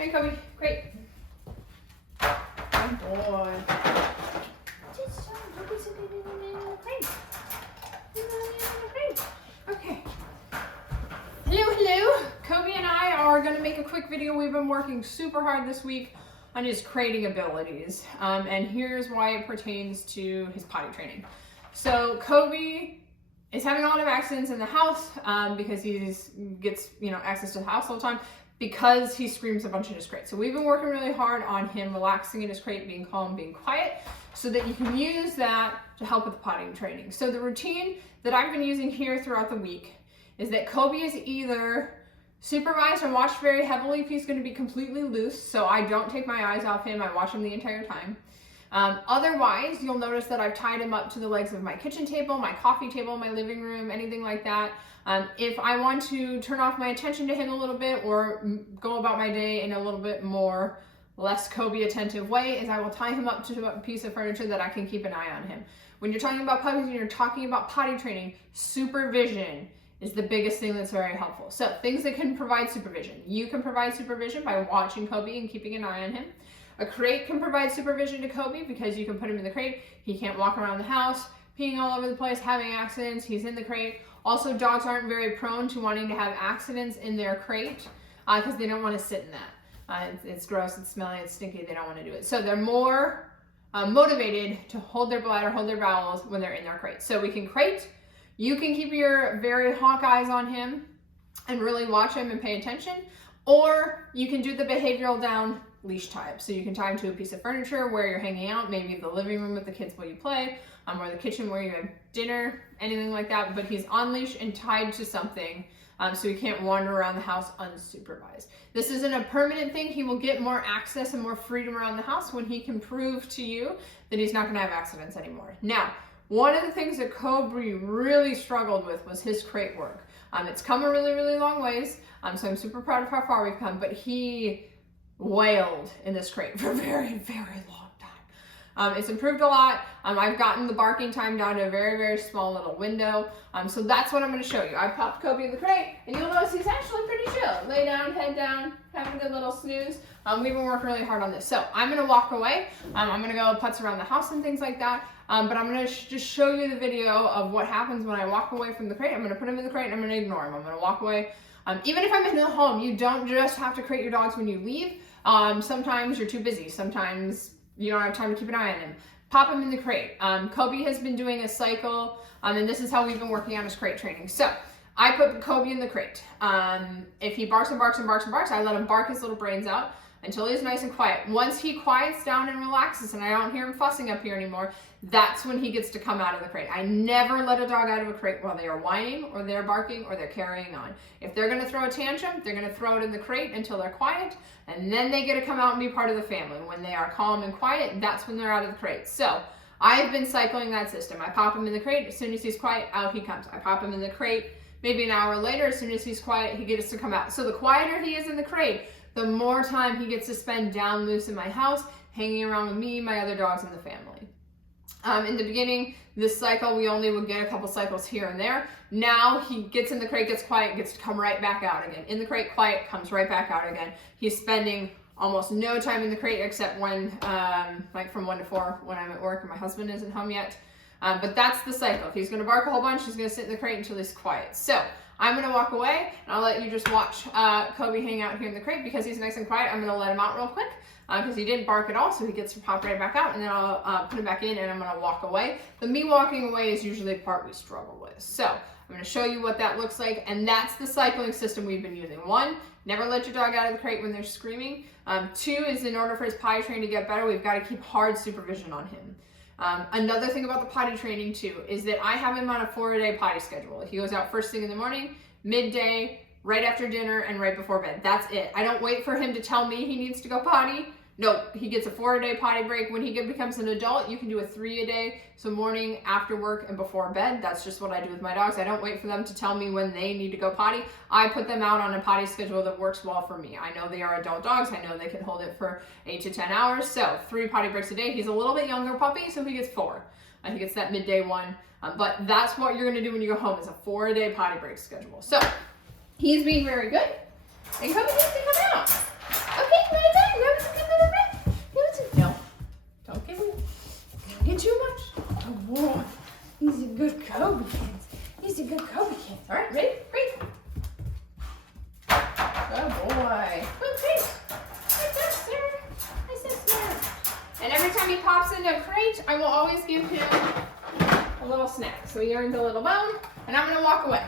Hey, Kobi. Great. Good boy. Okay. Hello. Kobi and I are going to make a quick video. We've been working super hard this week on his crating abilities. And here's why it pertains to his potty training. So Kobi is having a lot of accidents in the house because he gets access to the house all the time because he screams a bunch in his crate. So we've been working really hard on him relaxing in his crate, being calm, being quiet, so that you can use that to help with the potty training. So the routine that I've been using here throughout the week is that Kobi is either supervised and watched very heavily if he's going to be completely loose, so I don't take my eyes off him, I watch him the entire time. Otherwise, you'll notice that I've tied him up to the legs of my kitchen table, my coffee table, my living room, anything like that. If I want to turn off my attention to him a little bit or go about my day in a little bit more less Kobi attentive way, is I will tie him up to a piece of furniture that I can keep an eye on him. When you're talking about puppies and you're talking about potty training, supervision is the biggest thing that's very helpful. So things that can provide supervision. You can provide supervision by watching Kobi and keeping an eye on him. A crate can provide supervision to Kobi because you can put him in the crate. He can't walk around the house, peeing all over the place, having accidents. He's in the crate. Also, dogs aren't very prone to wanting to have accidents in their crate because they don't want to sit in that. It's gross, it's smelly, it's stinky. They don't want to do it. So they're more motivated to hold their bladder, hold their bowels when they're in their crate. So we can crate. You can keep your very hawk eyes on him and really watch him and pay attention. Or you can do the behavioral down leash tie up. So you can tie him to a piece of furniture where you're hanging out, maybe the living room with the kids while you play, or the kitchen where you have dinner, anything like that. But he's on leash and tied to something so he can't wander around the house unsupervised. This isn't a permanent thing. He will get more access and more freedom around the house when he can prove to you that he's not going to have accidents anymore. Now, one of the things that Kobi really struggled with was his crate work. It's come a really, really long ways, so I'm super proud of how far we've come, but he wailed in this crate for a very, very long time. It's improved a lot. I've gotten the barking time down to a very, very small little window, so that's what I'm going to show you. I popped Kobi in the crate, and you'll notice he's actually pretty chill. Lay down, head down, having a good little snooze. We've been working really hard on this. So I'm going to walk away. I'm going to go putz around the house and things like that. But I'm going to just show you the video of what happens when I walk away from the crate. I'm going to put him in the crate and I'm going to ignore him. I'm going to walk away. Even if I'm in the home, you don't just have to crate your dogs when you leave. Sometimes you're too busy. Sometimes you don't have time to keep an eye on him. Pop him in the crate. Kobi has been doing a cycle, and this is how we've been working on his crate training. So I put Kobi in the crate. If he barks and barks and barks and barks, I let him bark his little brains out until he's nice and quiet. Once he quiets down and relaxes and I don't hear him fussing up here anymore, that's when he gets to come out of the crate. I never let a dog out of a crate while they are whining or they're barking or they're carrying on. If they're going to throw a tantrum, they're going to throw it in the crate until they're quiet, and then they get to come out and be part of the family. When they are calm and quiet, that's when they're out of the crate. So I've been cycling that system. I pop him in the crate. As soon as he's quiet, out he comes. I pop him in the crate. Maybe an hour later, as soon as he's quiet, he gets to come out. So the quieter he is in the crate, the more time he gets to spend down loose in my house, hanging around with me, my other dogs, and the family. In the beginning, this cycle, we only would get a couple cycles here and there. Now he gets in the crate, gets quiet, gets to come right back out again. In the crate, quiet, comes right back out again. He's spending almost no time in the crate except when, like from 1 to 4 when I'm at work and my husband isn't home yet. But that's the cycle. If he's going to bark a whole bunch, he's going to sit in the crate until he's quiet. So I'm going to walk away, and I'll let you just watch Kobi hang out here in the crate because he's nice and quiet. I'm going to let him out real quick because he didn't bark at all, so he gets to pop right back out, and then I'll put him back in, and I'm going to walk away. The me walking away is usually the part we struggle with. So I'm going to show you what that looks like, and that's the cycling system we've been using. 1, never let your dog out of the crate when they're screaming. 2 is in order for his potty training to get better, we've got to keep hard supervision on him. Another thing about the potty training too is that I have him on a 4-a-day potty schedule. He goes out first thing in the morning, midday, right after dinner, and right before bed. That's it. I don't wait for him to tell me he needs to go potty. No, he gets a 4-a-day potty break. When he becomes an adult, you can do a 3-a-day. So morning, after work, and before bed. That's just what I do with my dogs. I don't wait for them to tell me when they need to go potty. I put them out on a potty schedule that works well for me. I know they are adult dogs. I know they can hold it for 8 to 10 hours. So 3 potty breaks a day. He's a little bit younger puppy, so he gets 4. He gets that midday one. But that's what you're going to do when you go home is a 4-a-day potty break schedule. So he's being very good. And Kobi needs to come out. Okay, I will always give him a little snack. So he earns a little bone, and I'm gonna walk away.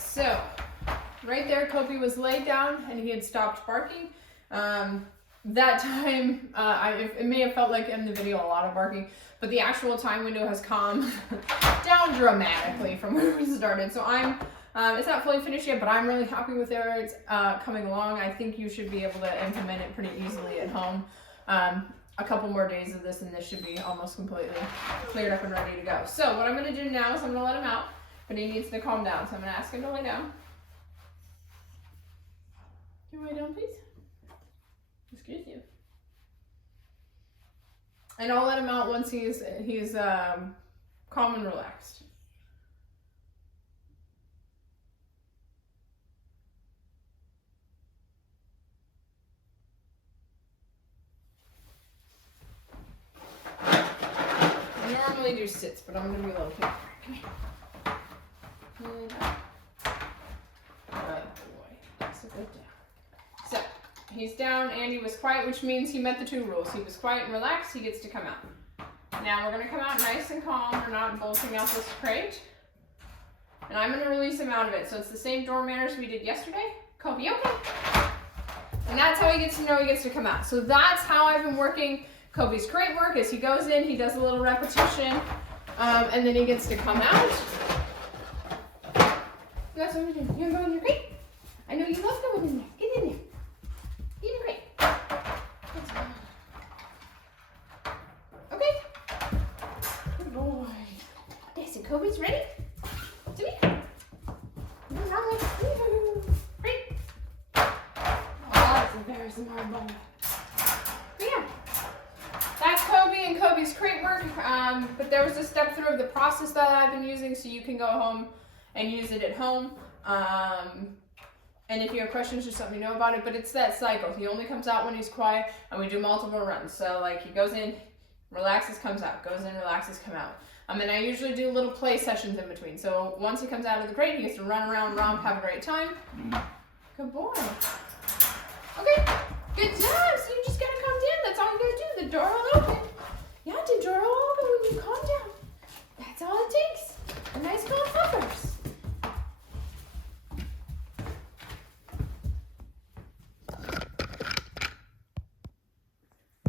so right there, Kobi was laid down and he had stopped barking. That time, it may have felt like in the video a lot of barking, but the actual time window has calmed down dramatically from where we started. So it's not fully finished yet, but I'm really happy with where it's coming along. I think you should be able to implement it pretty easily at home. A couple more days of this and this should be almost completely cleared up and ready to go. So what I'm going to do now is I'm going to let him out, but he needs to calm down. So I'm going to ask him to lay down. Can you lay down, please? Excuse you. And I'll let him out once he's calm and relaxed. I normally do sits, but I'm going to be a little careful. Come here. Good boy. That's a good down. So, he's down. Andy was quiet, which means he met the 2 rules. He was quiet and relaxed. He gets to come out. Now we're going to come out nice and calm. We're not bolting out this crate. And I'm going to release him out of it. So it's the same door manners we did yesterday. Kobi, okay. And that's how he gets to know he gets to come out. So that's how I've been working Kobi's crate work. As he goes in, he does a little repetition, and then he gets to come out. That's what we're doing. You want to go in your crate? I know you love going in there. Get in there. Get in the crate. Let's go. Okay. Good boy. Okay, so Kobi's ready. To me. Great. Oh, that's embarrassing, hard ball. Yeah. That's Kobi and Kobi's crate work, but there was a step through of the process that I've been using, so you can go home and use it at home. And if you have questions, just let me know about it, but it's that cycle. He only comes out when he's quiet, and we do multiple runs. So like he goes in, relaxes, comes out, goes in, relaxes, come out. And I usually do little play sessions in between. So once he comes out of the crate, he gets to run around, romp, have a great time. Good boy. Okay, good job.